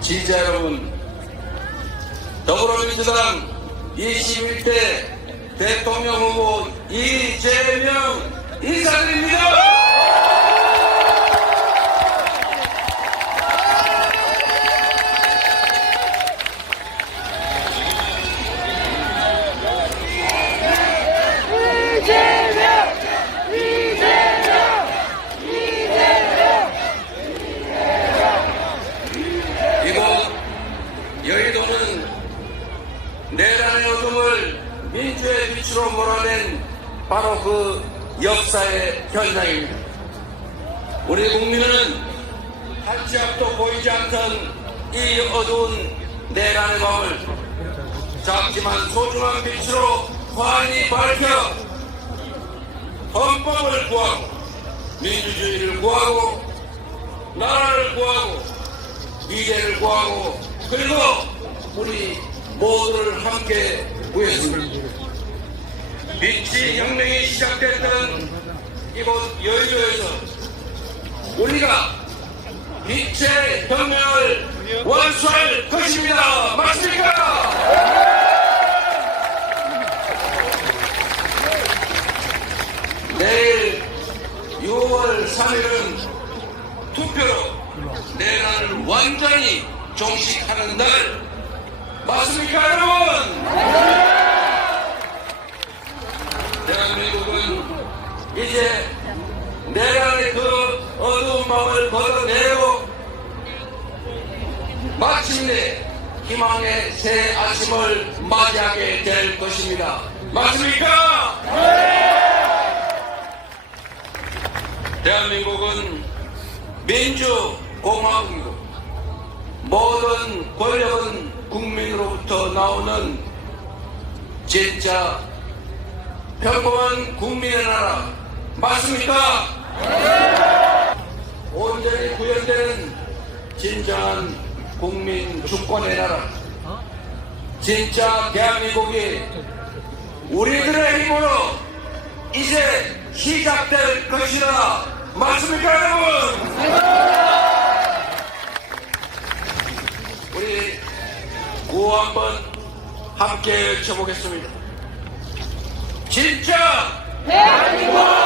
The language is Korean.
지지자 여러분, 더불어민주당 21대 대통령 후보 이재명 인사드립니다. 여의도는 내란의 어둠을 민주의 빛으로 몰아낸 바로 그 역사의 현장입니다. 우리 국민은 한치 앞도 보이지 않던 이 어두운 내란의 밤을 작지만 소중한 빛으로 환히 밝혀 헌법을 구하고 민주주의를 구하고 나라를 구하고 미래를 구하고 그리고 우리 모두를 함께 구했습니다. 빛이 혁명이 시작됐던 이곳 여의도에서 우리가 빛의 혁명을 완수할 것입니다. 맞습니까? 내일 6월 3일은 투표로 내란을 완전히 종식하는 날 맞습니까 여러분? 대한민국은 이제 내란의 그 어두운 마음을 걷어내고 마침내 희망의 새 아침을 맞이하게 될 것입니다. 맞습니까? 대한민국은 민주공화국이고 모든 권력은 국민으로부터 나오는 진짜 평범한 국민의 나라 맞습니까? 온전히 구현되는 진정한 국민 주권의 나라 진짜 대한민국이 우리들의 힘으로 이제 시작될 것이다 맞습니까 여러분? 우리 구호 한번 함께 외쳐보겠습니다. 진짜! 대한민국